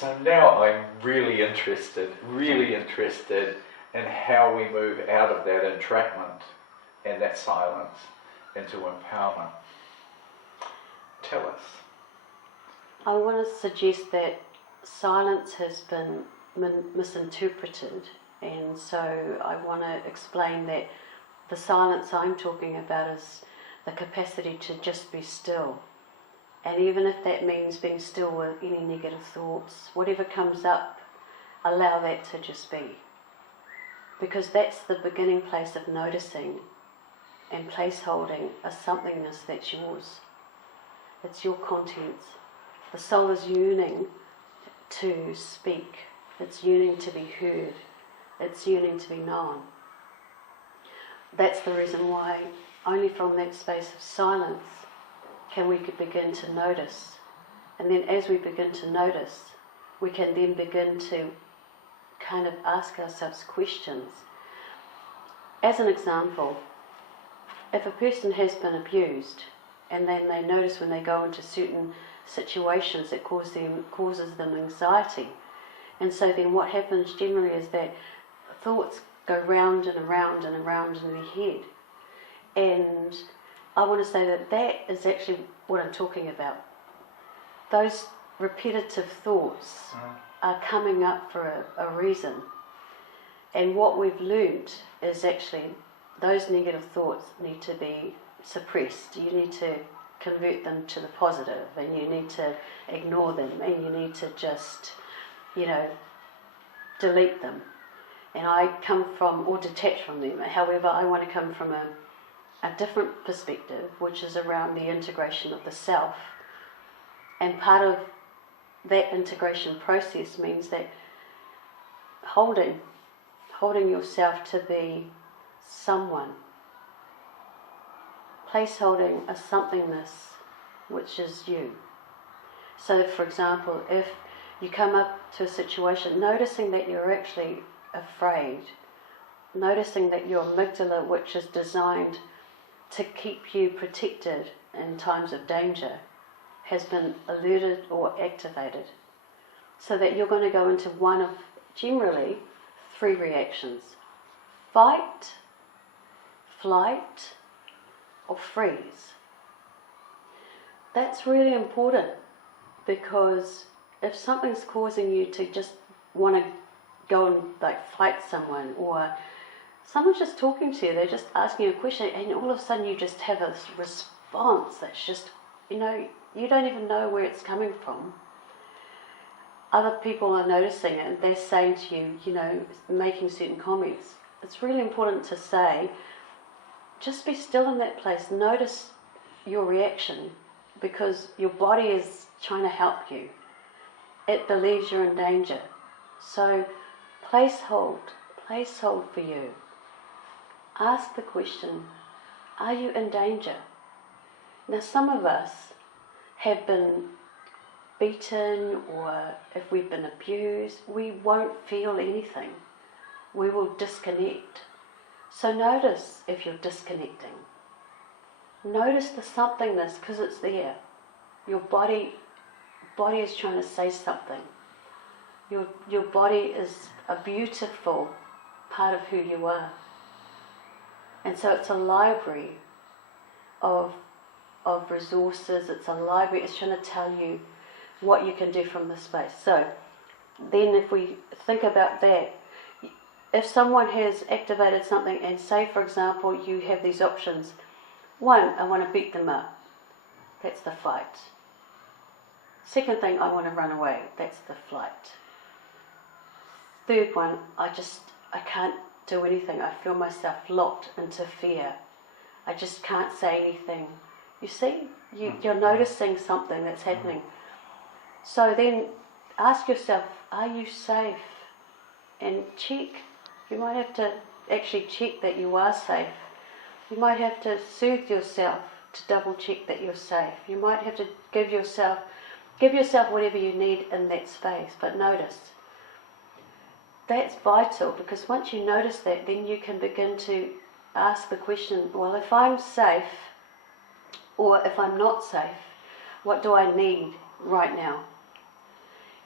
So now I'm really interested in how we move out of that entrapment and that silence into empowerment. Tell us. I want to suggest that silence has been misinterpreted, and so I want to explain that the silence I'm talking about is the capacity to just be still. And even if that means being still with any negative thoughts, whatever comes up, allow that to just be. Because that's the beginning place of noticing and place holding a somethingness that's yours. It's your contents. The soul is yearning to speak. It's yearning to be heard. It's yearning to be known. That's the reason why only from that space of silence can we begin to notice. And then as we begin to notice, we can then begin to kind of ask ourselves questions. As an example, if a person has been abused and then they notice when they go into certain situations it causes them anxiety, and so then what happens generally is that thoughts go round and around and around in their head. And I want to say that that is actually what I'm talking about. Those repetitive thoughts are coming up for a reason. And what we've learnt is actually those negative thoughts need to be suppressed. You need to convert them to the positive, and you need to ignore them, and you need to just, delete them. And I come from, or detach from them. However, I want to come from a different perspective, which is around the integration of the self. And part of that integration process means that holding yourself to be someone, place holding a somethingness which is you. So for example, if you come up to a situation noticing that you're actually afraid, noticing that your amygdala, which is designed to keep you protected in times of danger, has been alerted or activated, so that you're going to go into one of generally 3 reactions: fight, flight, or freeze. That's really important, because if something's causing you to just want to go and fight someone, or someone's just talking to you, they're just asking you a question, and all of a sudden you just have a response that's just, you don't even know where it's coming from. Other people are noticing it, and they're saying to you, making certain comments. It's really important to say, just be still in that place. Notice your reaction, because your body is trying to help you. It believes you're in danger. So place hold for you. Ask the question, are you in danger? Now some of us have been beaten, or if we've been abused, we won't feel anything. We will disconnect. So notice if you're disconnecting. Notice the somethingness, because it's there. Your body is trying to say something. Your body is a beautiful part of who you are. And so it's a library of resources. It's a library. It's trying to tell you what you can do from this space. So then if we think about that, if someone has activated something, and say for example you have these options: 1, I want to beat them up. That's the fight. Second thing, I want to run away. That's the flight. Third one, I can't do anything. I feel myself locked into fear. I just can't say anything. You see, you're noticing something that's happening. So then ask yourself, are you safe? And check. You might have to actually check that you are safe. You might have to soothe yourself to double check that you're safe. You might have to give yourself whatever you need in that space, but notice. That's vital, because once you notice that, then you can begin to ask the question, well, if I'm safe, or if I'm not safe, what do I need right now?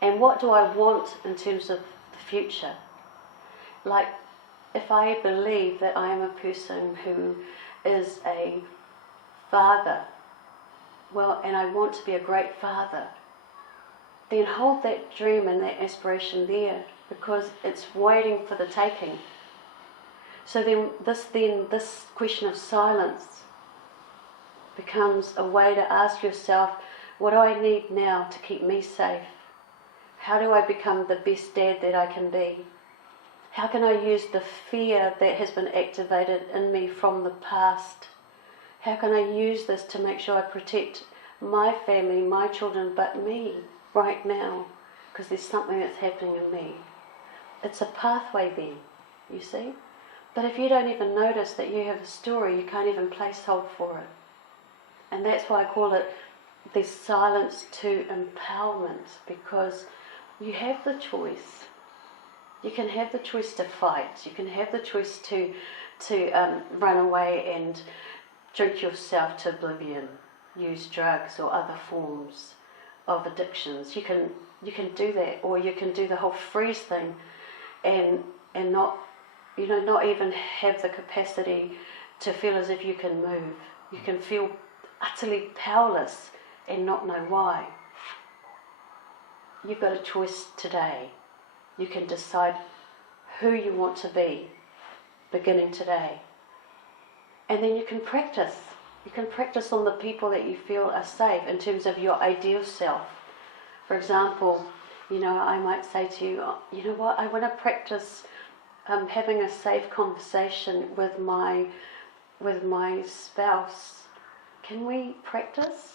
And And what do I want in terms of the future? Like, if I believe that I am a person who is a father, well, and I want to be a great father, then hold that dream and that aspiration there, because it's waiting for the taking. So then this question of silence becomes a way to ask yourself, what do I need now to keep me safe? How do I become the best dad that I can be? How can I use the fear that has been activated in me from the past? How can I use this to make sure I protect my family, my children, but me right now? Because there's something that's happening in me. It's a pathway then, you see? But if you don't even notice that you have a story, you can't even place hold for it. And that's why I call it the silence to empowerment, because you have the choice. You can have the choice to fight. You can have the choice to run away and drink yourself to oblivion, use drugs or other forms of addictions. You can do that, or you can do the whole freeze thing, and not even have the capacity to feel as if you can move. You can feel utterly powerless and not know why. You've got a choice today. You can decide who you want to be beginning today. And then you can practice. You can practice on the people that you feel are safe in terms of your ideal self. For example, I might say to you, you know what, I want to practice having a safe conversation with my spouse. Can we practice?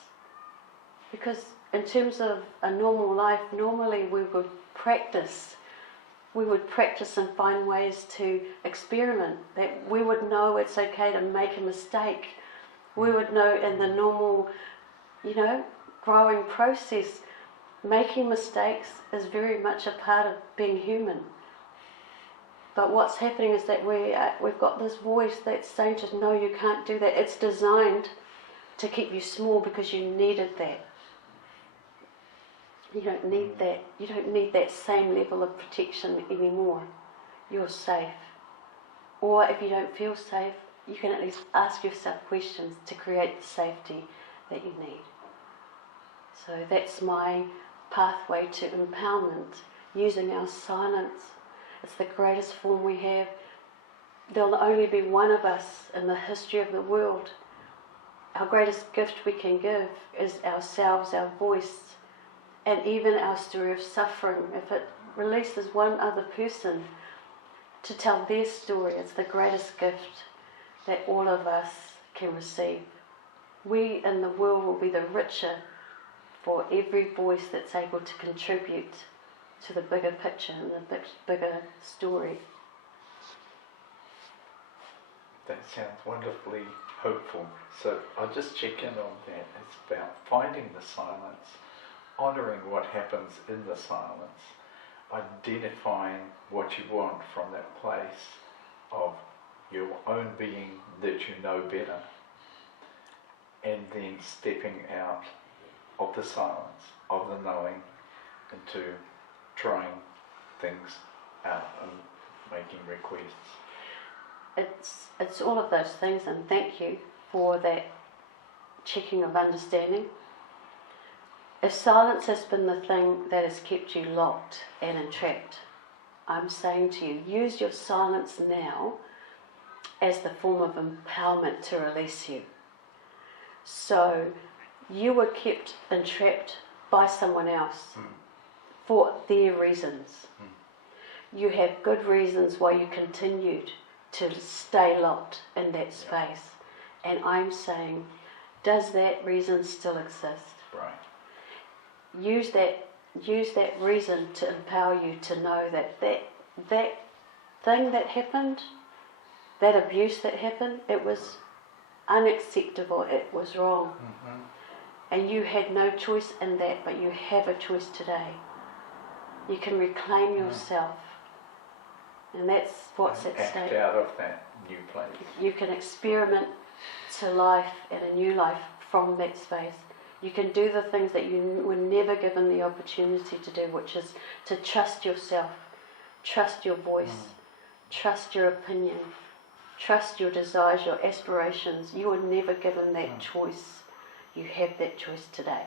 Because in terms of a normal life, normally we would practice and find ways to experiment, that we would know it's okay to make a mistake. We would know in the normal, growing process, making mistakes is very much a part of being human. But what's happening is that we've got this voice that's saying to us, no, you can't do that. It's designed to keep you small because you needed that. You don't need that. You don't need that same level of protection anymore. You're safe. Or if you don't feel safe, you can at least ask yourself questions to create the safety that you need. So that's my pathway to empowerment, using our silence. It's the greatest form we have. There'll only be one of us in the history of the world. Our greatest gift we can give is ourselves, our voice, and even our story of suffering. If it releases one other person to tell their story, it's the greatest gift that all of us can receive. We in the world will be the richer for every voice that's able to contribute to the bigger picture and the bigger story. That sounds wonderfully hopeful. So I'll just check in on that. It's about finding the silence, honouring what happens in the silence, identifying what you want from that place of your own being that you know better, and then stepping out of the silence, of the knowing, into trying things out and making requests. It's all of those things, and thank you for that checking of understanding. If silence has been the thing that has kept you locked and entrapped, I'm saying to you, use your silence now as the form of empowerment to release you. So you were kept entrapped by someone else for their reasons. You have good reasons why you continued to stay locked in that space. And I'm saying, does that reason still exist? Right. Use that reason to empower you to know that thing that happened, that abuse that happened, it was unacceptable, it was wrong. And you had no choice in that, but you have a choice today. You can reclaim yourself. And that's what's at stake. Act out of that new place. You can experiment to life and a new life from that space. You can do the things that you were never given the opportunity to do, which is to trust yourself, trust your voice, trust your opinion, trust your desires, your aspirations. You were never given that choice. You have that choice today.